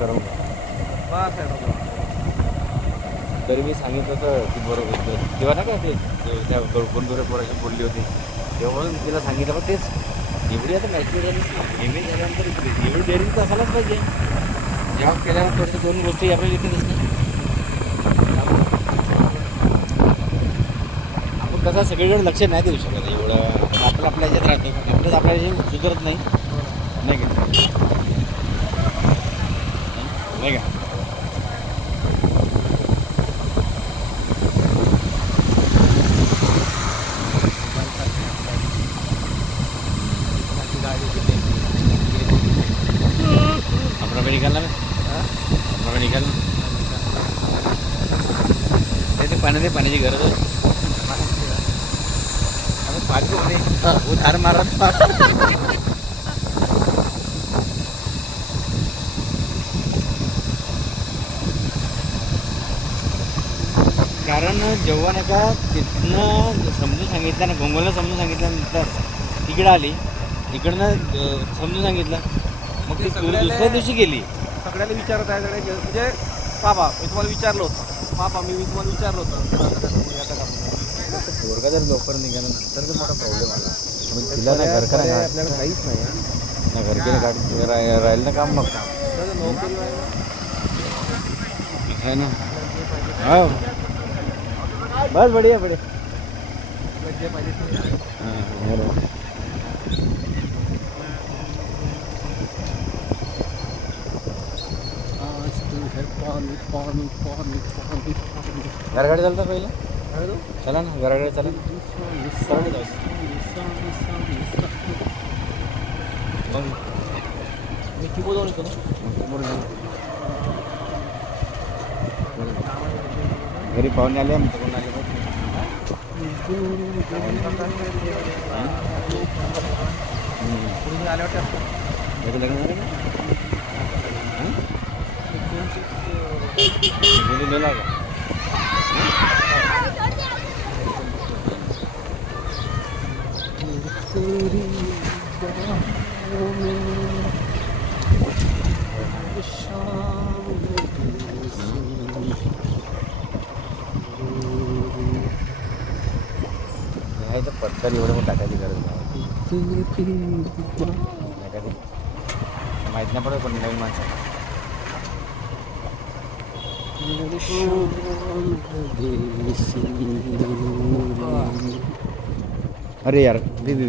करूंगा. बस आहे. तरी मी सांगितलं होतं की बरोबर तेव्हा ना का ते त्या गोंडुरे पोराशी बोलली होती तेव्हा मी तिला सांगितलं पण तेच एवढी आता मॅच्युअर झाली एम ए झाल्यानंतर एवढी डेअरिंग तर असायलाच पाहिजे. जॉब केल्यानंतर दोन गोष्टी आपल्याला येतच नाही. आपण कसं सगळीकडे लक्ष नाही देऊ शकत एवढं आपलं आपल्या ह्याच्यात राहतो आपलंच आपल्याला सुधारत नाही नाही का नाही का. अपना पे निकालना में अपना पे निकालना ते पाण्याची गरज आहे. पाणी होते धार मारत कारण जेव्हा नाही का तिथनं समजून सांगितलं ना गोंगोला समजून सांगितल्यानंतर तिकडं आली इकडनं समजून सांगितलं मग ती दुसऱ्या दिवशी गेली. सगळ्याला विचारत आहे सगळे म्हणजे बाबा मी तुम्हाला विचारलं होतं बाबा मी तुम्हाला विचारलं होतं पोरगा जर लवकर निघाल्यानंतर तर मोठा प्रॉब्लेम आला म्हणजे तिला ना घर करा आपल्याला काहीच नाही ना घर केलं गाडी राहील ना काम मग काम नोकरी आहे ना. हो बस बढिया बढिया जे पाहिजे ते हां बरोबर. घरगाडी चालतं पहिलं चला ना घराकडे चला मी किपो जाऊन येतो ना घरी पाहुणे आले कोण आले तुम्ही आल्यावर त्याचं लग्न झालं का गेला का नाही तर पत्तर एवढं पण टाकायची गरज नाही कधी माहीत नाही पडत पण नवीन माणसं अरे यार दीदी